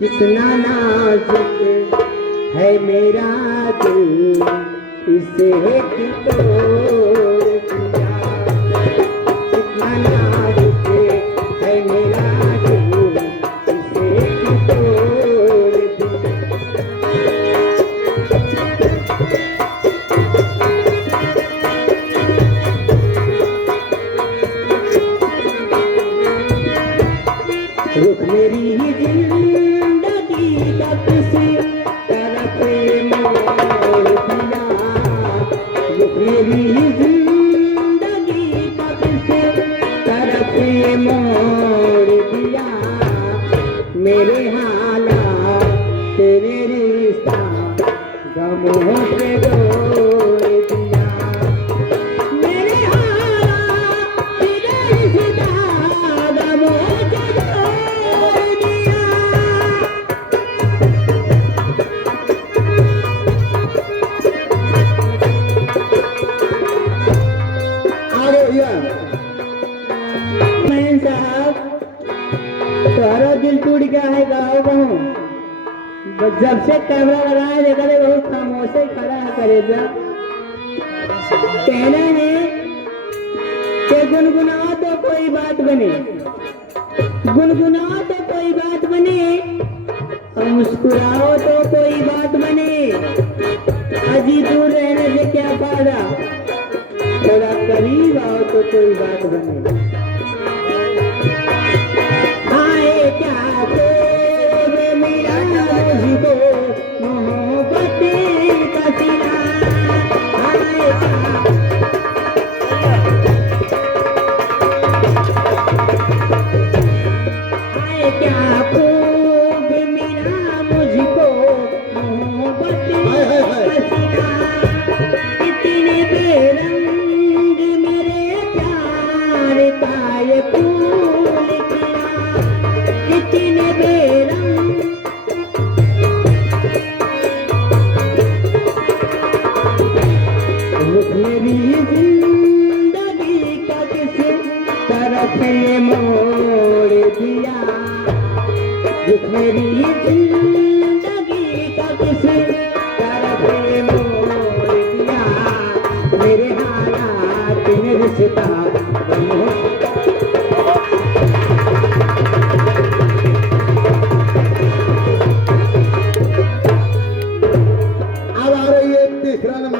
कितना नाजुक है मेरा दिल, इसे तोड़ दिया। कितना नाजुक है मेरा दिल, इसे तोड़ दिया। रुक मेरी जिंदगी का किसी तरफ मोड़ दिया। रुक मेरी जिंदगी का किसी तरफ मोड़ दिया। मेरे हालात तेरे रिश्ता गमों से जोड़ दिया। मेरे हालात तेरे रिश्ता गमों से जोड़ दिया। आगे भैया मैं साहब तुम्हारा दिल टूट गया है गाँव कहूँ। जब से कैमरा लगाया देखा थे बहुत खामोश ही खड़ा है करेजा। कहना है कि गुनगुनाओ तो कोई बात बने, गुनगुनाओ तो कोई बात बने, और मुस्कुराओ तो कोई बात बने। अजी दूर रहने से क्या फायदा, थोड़ा करीब आओ तो कोई बात बने। आए क्या खोज मिला मुझको मोहब्बत का सिला। आए क्या खूब मिला मुझको मोहब्बत का सिला। इतने बेरंग मेरे प्यार का ये फूल खिला। इतने बेरंग मेरी जिंदगी का किस तरफ मोड़ दिया। मेरी जिंदगी का किस तरफ मोड़ दिया। मेरे हालात ने रिश्ता अब आ रही है तीसरा नंबर।